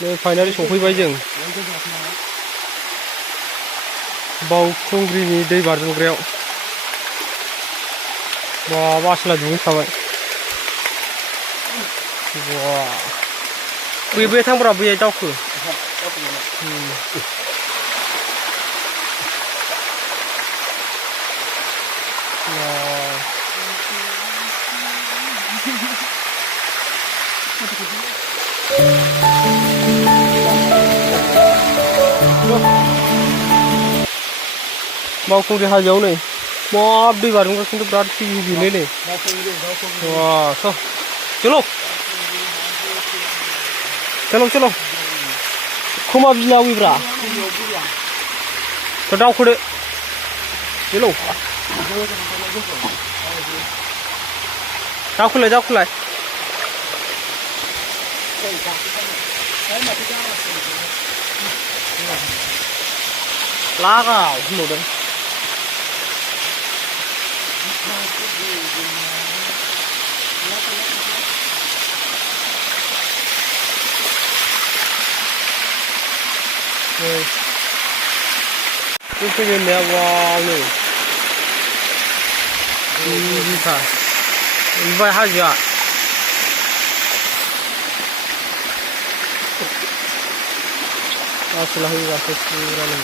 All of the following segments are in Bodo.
नै फाइनालि सफैबाय जों बावखुंग्रिनि दै बाज्रुमग्रायाव बा आसोला दुगैखाबाय बा बैबो थांब्रा बैहाय दावखो बावखुंग्रि हाजोआव नै माब दै बाज्रुमग्रा खिन्थु बिराद गिदिर नै चलो चलो चलो खोमा बिलाविब्रा दावखोदो चलो दावखोलाय दावखोलाय लागाव होनहरदों फैजेननाया वाव नै गिदिरथार ओमफ्राय हाजोआ आसोला होगासो फुरा नै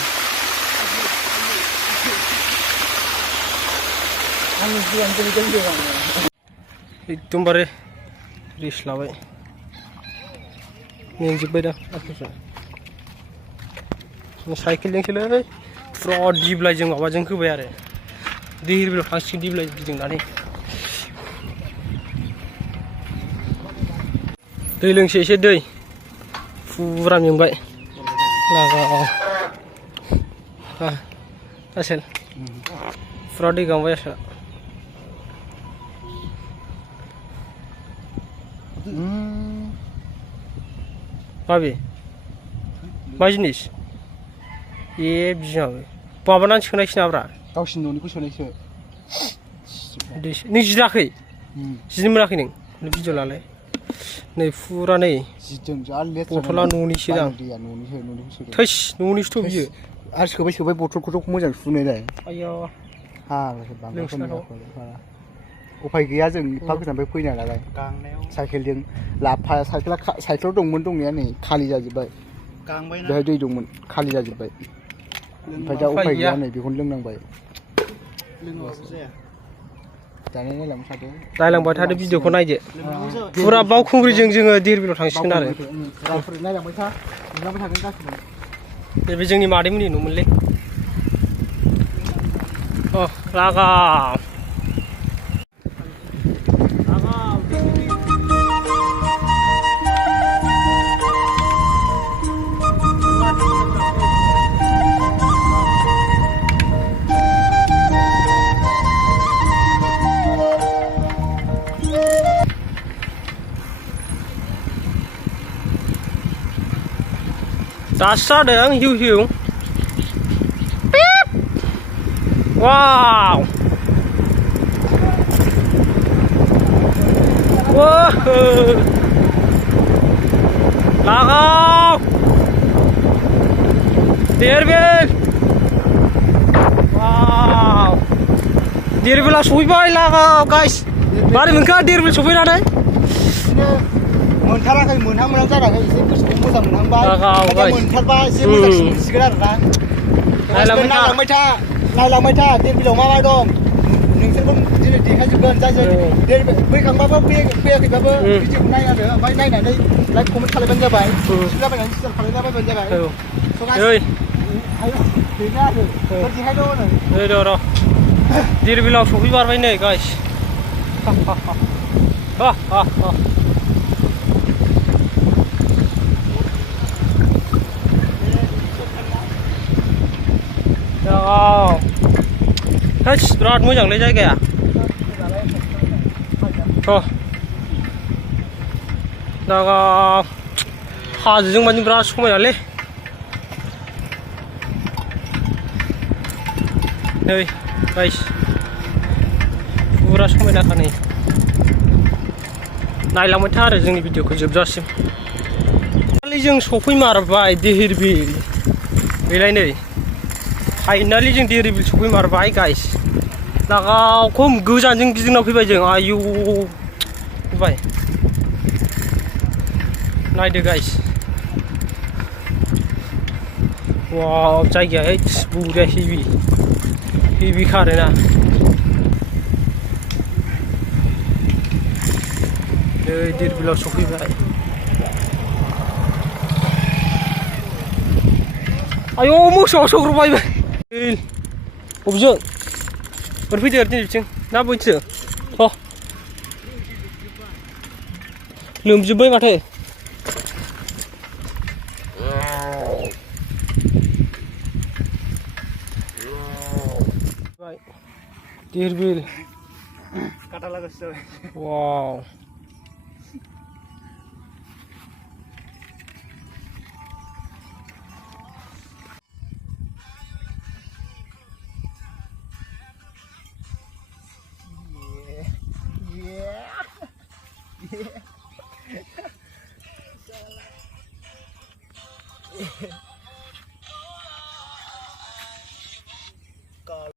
एकदमबारे रेस्ट लाबाय मेंजोब्बाय दा आसोलसो साइकेलजोंसोलै फुरा दिब्लाइजों माबाजों होबाय आरो दैहिरबिलाव थांसिगोन दिब्लाइ गिदिंनानै दै लोंसै एसे दै फुरा मेंबाय लागाव आसोल फुरा दै गांबाय आसोला माबे मा जिनिस ए बिमाबो माबानानै सोनायसो नाब्रा गावसिनि न'निखौ सोनायसो नों जिराखै जिनो मोनाखै नों भिडिअ लालाय नै फुरा नै बथला न'निसो दां थैस न'निसोथ' बियो आरो सोबाय सोबाय बथलखौथ' मोजां सुनाय दा आयौ उफाय गैया जों एफा गोजाननिफ्राय फैनाय नालाय साइकेलजों लाफा साइकेलाव दंमोन दंनाया नै खालि जाजोब्बाय बेहाय दै दंमोन खालि जाजोब्बाय ओमफ्राय दा उफाय गैया नै बेखौनो लोंनांबाय नायलांबाय थादो भिडिअखौ नायदो फुरा बावखुंग्रिजों जोङो धिरबिलाव थांसिगोन आरो नैबे जोंनि मादैमोननि न'मोनलै अ लागाव दासो जादों हिउ हिउ वाव लागाव धिरबिल वाव धिरबिला सफैबाय लागाव गाइस मारै मोनखो धिरबिल सफैनानै मोनथाराखै मोनहां जायाखै एसे गोसोखौ मोजां मोनहांबाय मोनथारबा एसे मोजांसिन मोनसिगोन आरोना नायलांबाय था धिरबिलाव मा मा दं नोंसोरखौ दिनै देखायजोबगोन जाय फैखांबाबो फैयाखैबाबो भिडिअखौ नाय आरो ओमफ्राय नायनानै लाइक कमेन्ट खालामबानो जाबाय सिलाबायनानै सियार खालामलाबायबानो जाबाय र' धिरबिलाव सफैबारबाय नै गाइस बिराद मोजांलै जायगाया दागा हाजोजों माने बिराद समायनालै नै गाइस फुरा समायनाखा नै नायलांबाय था आरो जोंनि भिडिअखौ जोबजासिम जों सफैमारबाय धिरबिल बेलाय नै फाइनालि जों धिरबिल सफैमारबाय गाइस लागाव खम गोजानजों गिदिंना फैबाय जों आयौ फैबाय नायदो गाइस वाव जायगाया बुरिया हेभि खारोना नै धिरबिलाव सफैबाय आयौ मोसौआ सौग्रावबायबाय बबेजों ओरै फैदो दिनै बिथिं ना बैथिं लोमजोब्बाय माथो धिरबिल वाव Yeah.